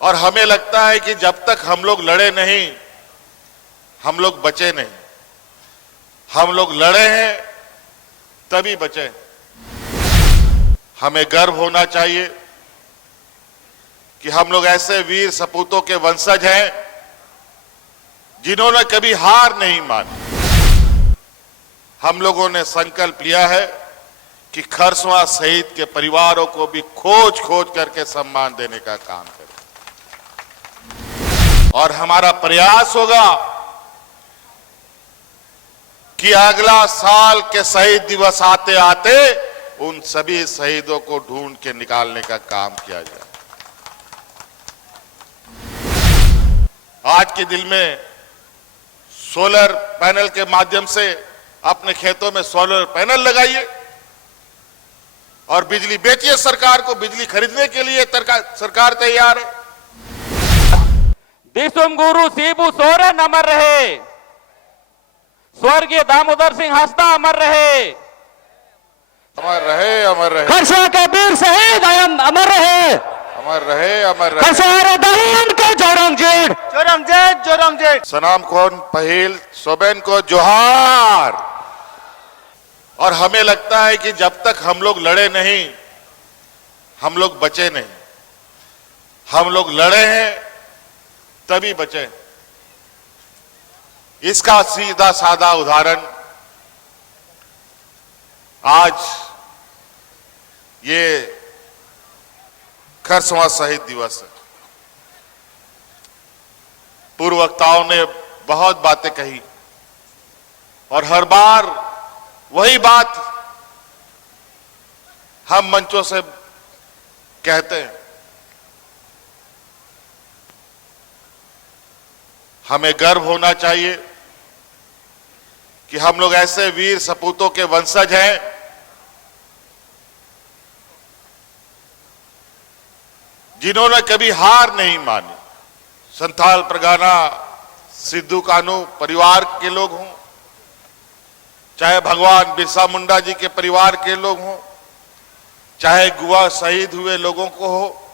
और हमें लगता है कि जब तक हम लोग लड़े नहीं, हम लोग बचे नहीं। हम लोग लड़े हैं तभी बचे। हमें गर्व होना चाहिए कि हम लोग ऐसे वीर सपूतों के वंशज हैं जिन्होंने कभी हार नहीं मानी। हम लोगों ने संकल्प लिया है कि खरसवां शहीद के परिवारों को भी खोज खोज करके सम्मान देने का काम करें। और हमारा प्रयास होगा कि अगला साल के शहीद दिवस आते आते उन सभी शहीदों को ढूंढ के निकालने का काम किया जाए। आज के दिन में सोलर पैनल के माध्यम से अपने खेतों में सोलर पैनल लगाइए और बिजली बेचिए। सरकार को बिजली खरीदने के लिए सरकार तैयार है। दिसुम गुरु सीबू सोरेन अमर रहे, स्वर्गीय दामोदर सिंह हंसदा अमर रहे, अमर रहे, अमर रहे। खरसा के वीर शहीद अमर रहे, अमर रहे, अमर रहे। खरसा दहन के जोरंगजेठ, जोरंगजेठ, जोरंगजेठ। सनाम खोन पहील सोबेन को जोहार। और हमें लगता है कि जब तक हम लोग लड़े नहीं, हम लोग बचे नहीं। हम लोग लड़े हैं तभी बचे। इसका सीधा साधा उदाहरण आज ये खरसवां शहीद दिवस है। पूर्व वक्ताओं ने बहुत बातें कही और हर बार वही बात हम मंचों से कहते हैं। हमें गर्व होना चाहिए कि हम लोग ऐसे वीर सपूतों के वंशज हैं जिन्होंने कभी हार नहीं मानी। संथाल परगना सिद्धू कानू परिवार के लोग हों, चाहे भगवान बिरसा मुंडा जी के परिवार के लोग हों, चाहे गोवा शहीद हुए लोगों को हो।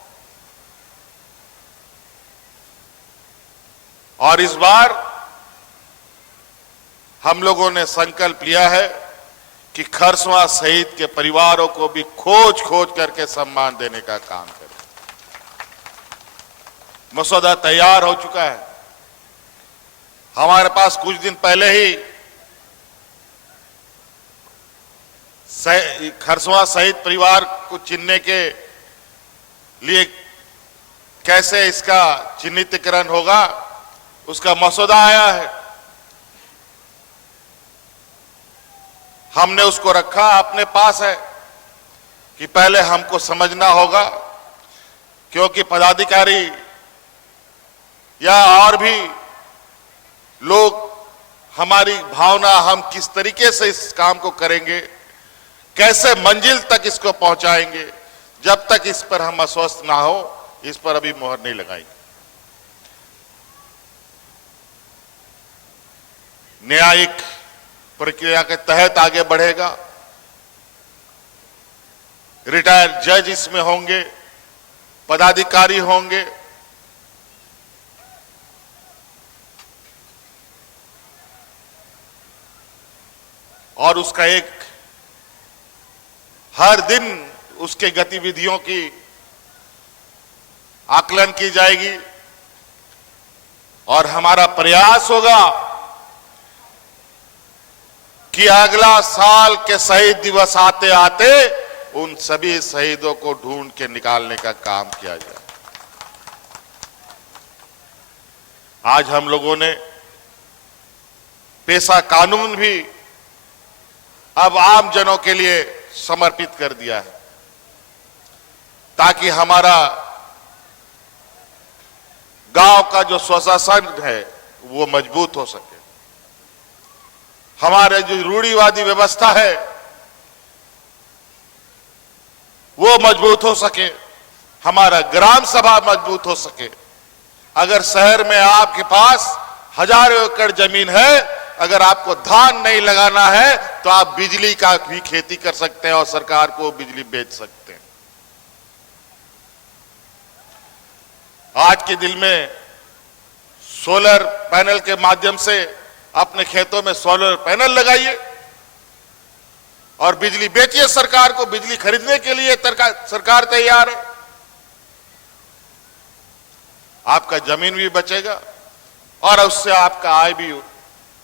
और इस बार हम लोगों ने संकल्प लिया है कि खरसवां शहीद के परिवारों को भी खोज खोज करके सम्मान देने का काम करें। मसौदा तैयार हो चुका है। हमारे पास कुछ दिन पहले ही खरसवां शहीद परिवार को चिन्हने के लिए कैसे इसका चिन्हितीकरण होगा उसका मसौदा आया है। हमने उसको रखा अपने पास है कि पहले हमको समझना होगा, क्योंकि पदाधिकारी या और भी लोग हमारी भावना, हम किस तरीके से इस काम को करेंगे, कैसे मंजिल तक इसको पहुंचाएंगे, जब तक इस पर हम आश्वस्त ना हो इस पर अभी मोहर नहीं लगाएंगे। न्यायिक प्रक्रिया के तहत आगे बढ़ेगा। रिटायर्ड जज इसमें होंगे, पदाधिकारी होंगे। और उसका एक हर दिन उसके गतिविधियों की आकलन की जाएगी और हमारा प्रयास होगा कि अगला साल के शहीद दिवस आते आते उन सभी शहीदों को ढूंढ के निकालने का काम किया जाए। आज हम लोगों ने पेशा कानून भी अब आम जनों के लिए समर्पित कर दिया है, ताकि हमारा गांव का जो स्वशासन है वो मजबूत हो सके। हमारे जो रूढ़िवादी व्यवस्था है वो मजबूत हो सके, हमारा ग्राम सभा मजबूत हो सके। अगर शहर में आपके पास हजारों एकड़ जमीन है, अगर आपको धान नहीं लगाना है तो आप बिजली का भी खेती कर सकते हैं और सरकार को बिजली बेच सकते हैं। आज के दिन में सोलर पैनल के माध्यम से अपने खेतों में सोलर पैनल लगाइए और बिजली बेचिए। सरकार को बिजली खरीदने के लिए सरकार तैयार है। आपका जमीन भी बचेगा और उससे आपका आय भी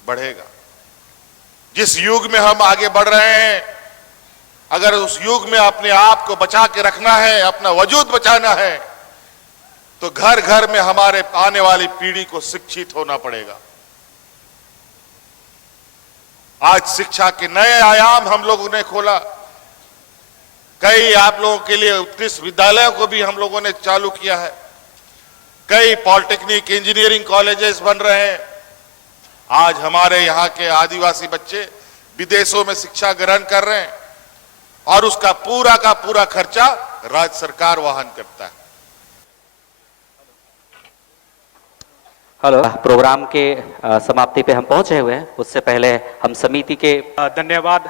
बढ़ेगा। जिस युग में हम आगे बढ़ रहे हैं, अगर उस युग में अपने आप को बचा के रखना है, अपना वजूद बचाना है, तो घर घर में हमारे आने वाली पीढ़ी को शिक्षित होना पड़ेगा। आज शिक्षा के नए आयाम हम लोगों ने खोला। कई आप लोगों के लिए उत्कृष्ट विद्यालयों को भी हम लोगों ने चालू किया है। कई पॉलिटेक्निक इंजीनियरिंग कॉलेजेस बन रहे हैं। आज हमारे यहाँ के आदिवासी बच्चे विदेशों में शिक्षा ग्रहण कर रहे हैं और उसका पूरा का पूरा खर्चा राज्य सरकार वहन करता है। हेलो, प्रोग्राम के समाप्ति पे हम पहुंचे हुए हैं। उससे पहले हम समिति के धन्यवाद